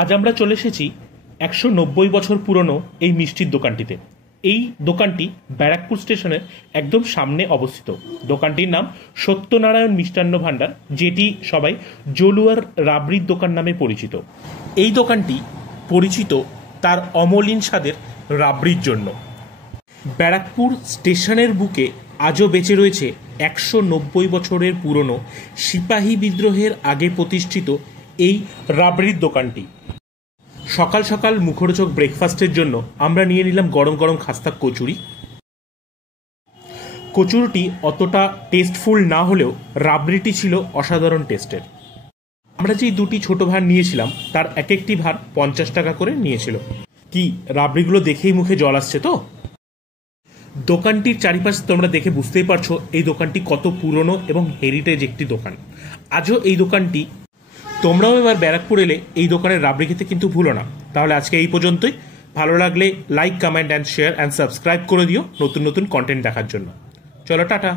আজ আমরা চলে এসেছি ১৯০ বছর পুরনো এই মিষ্টির দোকানটিতে। এই দোকানটি ব্যারাকপুর স্টেশনের একদম সামনে অবস্থিত। দোকানটির নাম সত্যনারায়ণ মিষ্টান্ন ভাণ্ডার, যেটি সবাই জলুয়ার রাবড়ির দোকান নামে পরিচিত। এই দোকানটি পরিচিত তার অমলিন স্বাদের রাবড়ির জন্য। ব্যারাকপুর স্টেশনের বুকে আজও বেঁচে রয়েছে ১৯০ বছরের পুরনো সিপাহী বিদ্রোহের আগে প্রতিষ্ঠিত এই রাবড়ির দোকানটি। সকাল সকাল মুখরোচক ব্রেকফাস্টের জন্য আমরা নিয়ে নিলাম গরম গরম খাস্তা কচুরি। কচুরিটি অতটা টেস্টফুল না হলেও রাবড়িটি ছিল অসাধারণ টেস্টের। আমরা যেই দুটি ছোট ভার নিয়েছিলাম তার এক একটি ভার ৫০ টাকা করে নিয়েছিল। কি রাবড়িগুলো দেখেই মুখে জল আসছে তো। দোকানটির চারিপাশে তোমরা দেখে বুঝতেই পারছো এই দোকানটি কত পুরনো এবং হেরিটেজ একটি দোকান। আজও এই দোকানটি, তোমরাও এবার ব্যারাকপুর এলে এই দোকানের রাবড়ি খেতে কিন্তু ভুলো না। তাহলে আজকে এই পর্যন্তই। ভালো লাগলে like, comment and share and subscribe করে দিও নতুন নতুন কন্টেন্ট দেখার জন্য। চলো, টাটা।